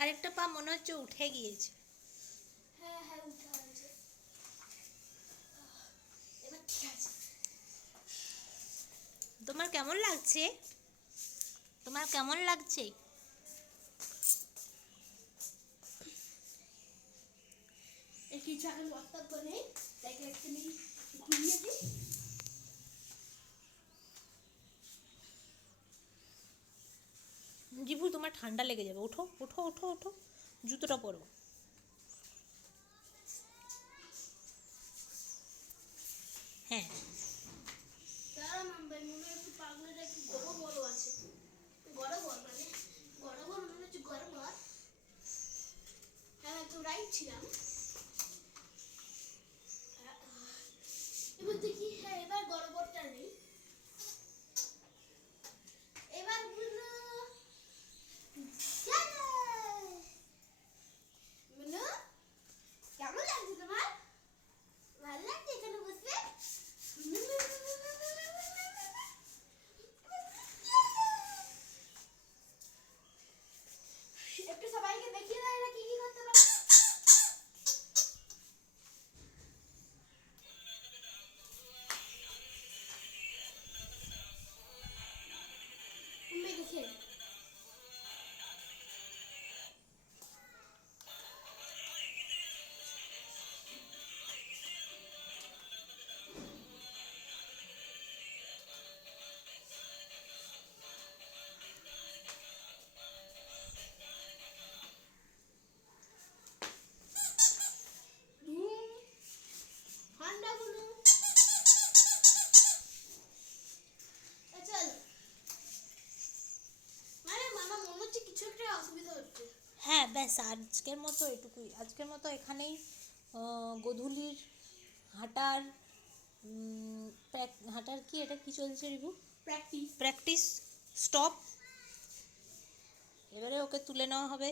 আরেকটা পা মনে হচ্ছে উঠে গিয়েছে। হ্যাঁ হ্যাঁ উঠে আছে, এবার ঠিক আছে। তোমার কেমন লাগছে? তোমার কেমন লাগছে? কিছু এখন বক্তব্য নেই, তাই একটা নেই ঘুরিয়ে দিই। জিভু তোমার ঠান্ডা লেগে যাবে, ওঠো ওঠো ওঠো ওঠো, জুতোটা পরো। হ্যাঁ তারা নাম্বার মনে হয় একটু পাগলের একটু বড় বড় আছে, বড় বড় মানে বড় বড় মনে হচ্ছে বড় বড়। হ্যাঁ তো রাইট ছিলাম। এবার দেখি, হ্যাঁ এবার বড় বড়টা নেই, এবার মনে মনে কেমন লাগছে তোমার? ভালো লাগছে এখানে বসে? একটু সবাইকে দেখিয়ে দাও এরা কি কি করতে পারে। তুমি দেখে ঠান্ডা গুলো চল, মানে মামা মনে হচ্ছে কিছু একটা অসুবিধা হচ্ছে। হ্যাঁ ব্যাস, আজকের মতো এটুকুই, আজকের মতো এখানেই। গোধূলির হাঁটার হাঁটার কি, এটা কি চলছে রিভু? প্র্যাকটিস। Practice stop. এবারে ওকে তুলে নেওয়া হবে।